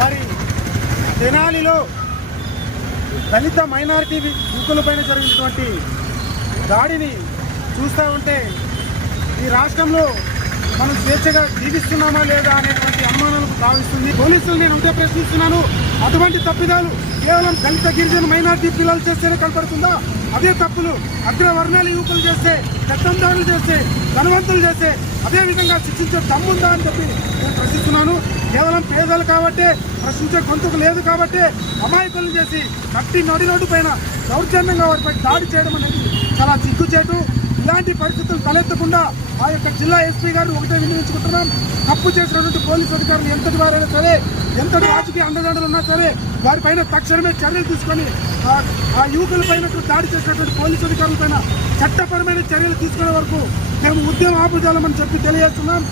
మరి తెనాలిలో దళిత మైనారిటీ యువకులపైన జరిగినటువంటి దాడిని చూస్తూ ఉంటే ఈ రాష్ట్రంలో మనం స్వేచ్ఛగా జీవిస్తున్నామా లేదా అనేటువంటి అనుమానాలకు భావిస్తుంది పోలీసులు నేను ఒకటే ప్రశ్నిస్తున్నాను. అటువంటి తప్పిదాలు కేవలం దళిత గిరిజన మైనార్టీ పిల్లలు చేస్తేనే కనపడుతుందా? అదే తప్పులు అగ్రవర్ణాల యువకులు చేస్తే చట్టందారులు చేస్తే ధనవంతులు చేస్తే అదే విధంగా శిక్షించే తమ్ముందా అని చెప్పి నేను మనం పేదలు కాబట్టి ప్రశ్నించే గొంతుకు లేదు కాబట్టి అమాయకులు చేసి కట్టి నడి రోడ్డు పైన దౌర్జన్యంగా వారిపై దాడి చేయడం అనేది చాలా సిగ్గుచేటు. ఇలాంటి పరిస్థితులు తలెత్తకుండా ఆ యొక్క జిల్లా ఎస్పీ గారిని ఒకటే వినియోగించుకుంటున్నాం తప్పు చేసినటువంటి పోలీసు అధికారులు ఎంతటి వారైనా సరే ఎంతటి రాజకీయ అండదండలు ఉన్నా సరే వారిపైన తక్షణమే చర్యలు తీసుకొని ఆ- యువకుల పైన దాడి చేసినటువంటి పోలీసు అధికారుల పైన చట్టపరమైన చర్యలు తీసుకునే వరకు మేము ఉద్యమ ఆపుజాలమని చెప్పి తెలియజేస్తున్నాం.